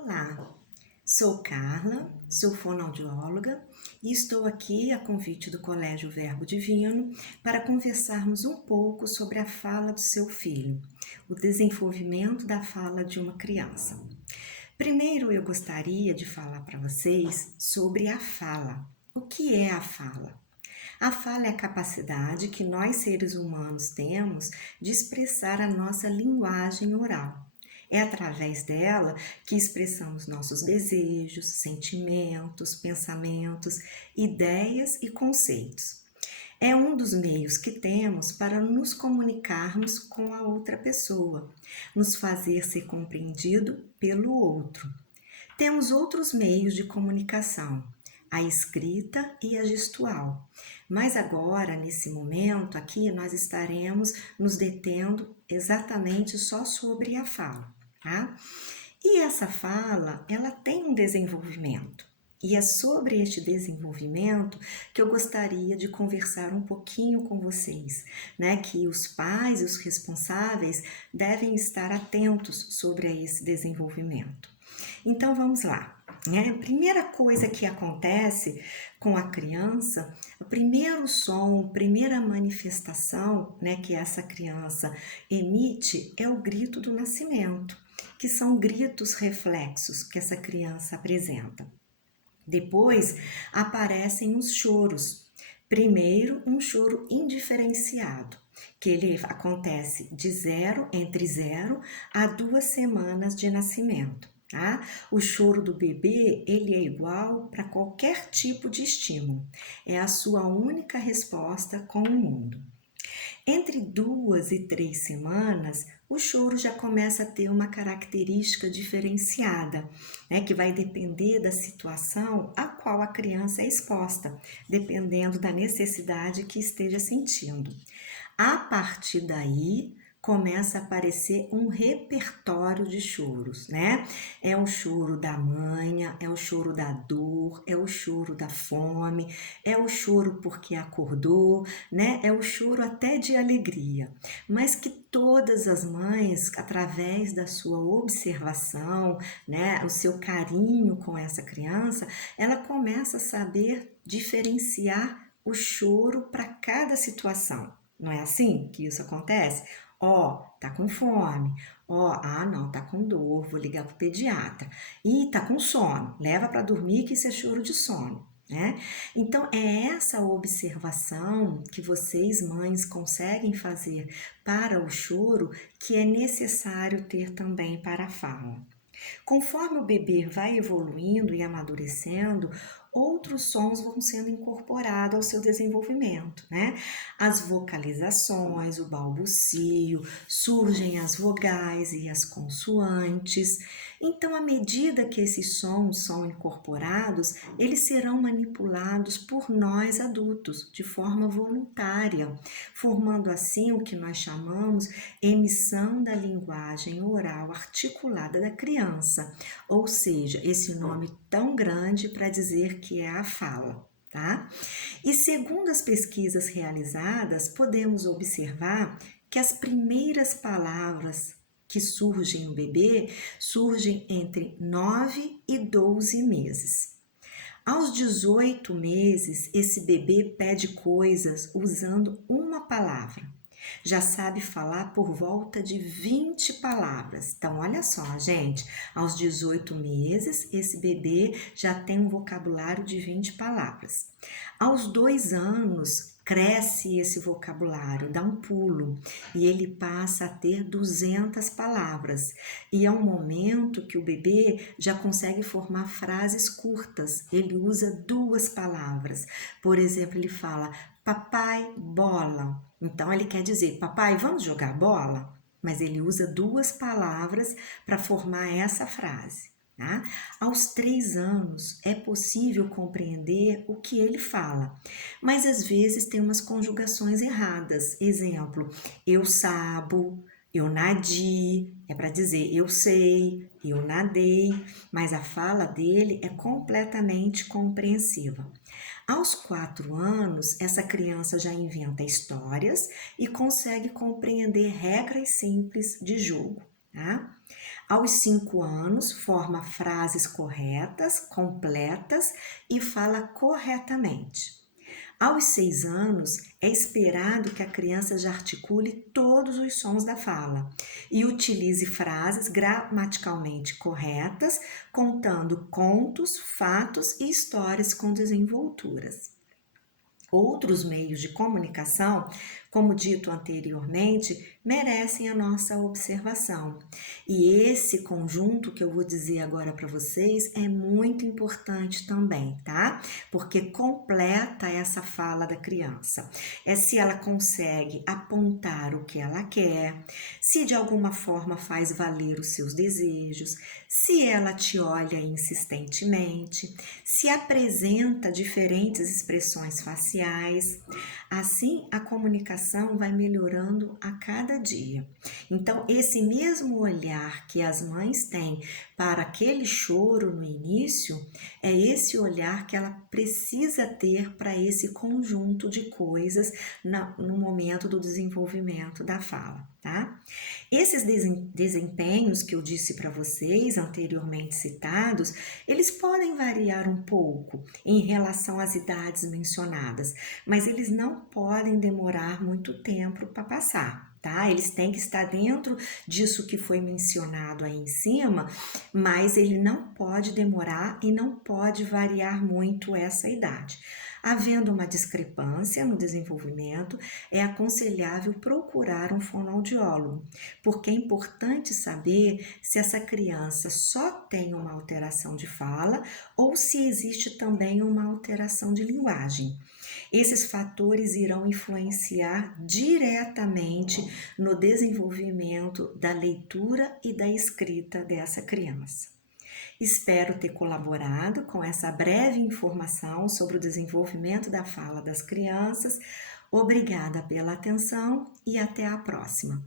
Olá, sou Carla, sou fonoaudióloga e estou aqui a convite do Colégio Verbo Divino para conversarmos um pouco sobre a fala do seu filho, o desenvolvimento da fala de uma criança. Primeiro eu gostaria de falar para vocês sobre a fala. O que é a fala? A fala é a capacidade que nós seres humanos temos de expressar a nossa linguagem oral. É através dela que expressamos nossos desejos, sentimentos, pensamentos, ideias e conceitos. É um dos meios que temos para nos comunicarmos com a outra pessoa, nos fazer ser compreendido pelo outro. Temos outros meios de comunicação, a escrita e a gestual. Mas agora, nesse momento aqui, nós estaremos nos detendo exatamente só sobre a fala, tá? E essa fala, ela tem um desenvolvimento. E é sobre este desenvolvimento que eu gostaria de conversar um pouquinho com vocês, né? Que os pais e os responsáveis devem estar atentos sobre esse desenvolvimento. Então vamos lá. Né? A primeira coisa que acontece com a criança, o primeiro som, a primeira manifestação, né, que essa criança emite é o grito do nascimento, que são gritos reflexos que essa criança apresenta. Depois aparecem os choros. Primeiro, um choro indiferenciado, que ele acontece entre 0 a 2 semanas de nascimento. Tá? O choro do bebê, ele é igual para qualquer tipo de estímulo. É a sua única resposta com o mundo. Entre 2 e 3 semanas, o choro já começa a ter uma característica diferenciada, né, que vai depender da situação a qual a criança é exposta, dependendo da necessidade que esteja sentindo. A partir daí, começa a aparecer um repertório de choros, né? É o choro da manha, é o choro da dor, é o choro da fome, é o choro porque acordou, né? É o choro até de alegria. Mas que todas as mães, através da sua observação, né, o seu carinho com essa criança, ela começa a saber diferenciar o choro para cada situação. Não é assim que isso acontece? Ó, tá com fome. Ó, não, tá com dor, vou ligar pro pediatra. Ih, tá com sono, leva para dormir que isso é choro de sono, né? Então, é essa observação que vocês, mães, conseguem fazer para o choro que é necessário ter também para a fala. Conforme o bebê vai evoluindo e amadurecendo, outros sons vão sendo incorporados ao seu desenvolvimento, né? As vocalizações, o balbucio, surgem as vogais e as consoantes. Então, à medida que esses sons são incorporados, eles serão manipulados por nós adultos, de forma voluntária, formando assim o que nós chamamos emissão da linguagem oral articulada da criança, ou seja, esse nome tão grande para dizer que é a fala. Tá? E segundo as pesquisas realizadas, podemos observar que as primeiras palavras que surgem no bebê surgem entre 9 e 12 meses. Aos 18 meses, esse bebê pede coisas usando uma palavra. Já sabe falar por volta de 20 palavras. Então, olha só, gente, aos 18 meses, esse bebê já tem um vocabulário de 20 palavras. Aos 2 anos, cresce esse vocabulário, dá um pulo e ele passa a ter 200 palavras. E é um momento que o bebê já consegue formar frases curtas, ele usa 2 palavras. Por exemplo, ele fala papai, bola. Então, ele quer dizer, papai, vamos jogar bola? Mas ele usa 2 palavras para formar essa frase. Tá? Aos 3 anos é possível compreender o que ele fala, mas às vezes tem umas conjugações erradas. Exemplo, eu sabo, eu nadi, é para dizer eu sei, eu nadei, mas a fala dele é completamente compreensiva. Aos 4 anos, essa criança já inventa histórias e consegue compreender regras simples de jogo. Tá? Aos 5 anos, forma frases corretas, completas e fala corretamente. Aos 6 anos, é esperado que a criança já articule todos os sons da fala e utilize frases gramaticalmente corretas, contando contos, fatos e histórias com desenvolturas. Outros meios de comunicação, como dito anteriormente, merecem a nossa observação. E esse conjunto que eu vou dizer agora para vocês é muito importante também, tá? Porque completa essa fala da criança. É se ela consegue apontar o que ela quer, se de alguma forma faz valer os seus desejos, se ela te olha insistentemente, se apresenta diferentes expressões faciais. Assim, a comunicação vai melhorando a cada dia. Então, esse mesmo olhar que as mães têm para aquele choro no início, é esse olhar que ela precisa ter para esse conjunto de coisas no momento do desenvolvimento da fala, tá? Esses desempenhos que eu disse para vocês, anteriormente citados, eles podem variar um pouco em relação às idades mencionadas, mas eles não podem demorar muito tempo para passar. Tá? Eles têm que estar dentro disso que foi mencionado aí em cima, mas ele não pode demorar e não pode variar muito essa idade. Havendo uma discrepância no desenvolvimento, é aconselhável procurar um fonoaudiólogo, porque é importante saber se essa criança só tem uma alteração de fala ou se existe também uma alteração de linguagem. Esses fatores irão influenciar diretamente no desenvolvimento da leitura e da escrita dessa criança. Espero ter colaborado com essa breve informação sobre o desenvolvimento da fala das crianças. Obrigada pela atenção e até a próxima.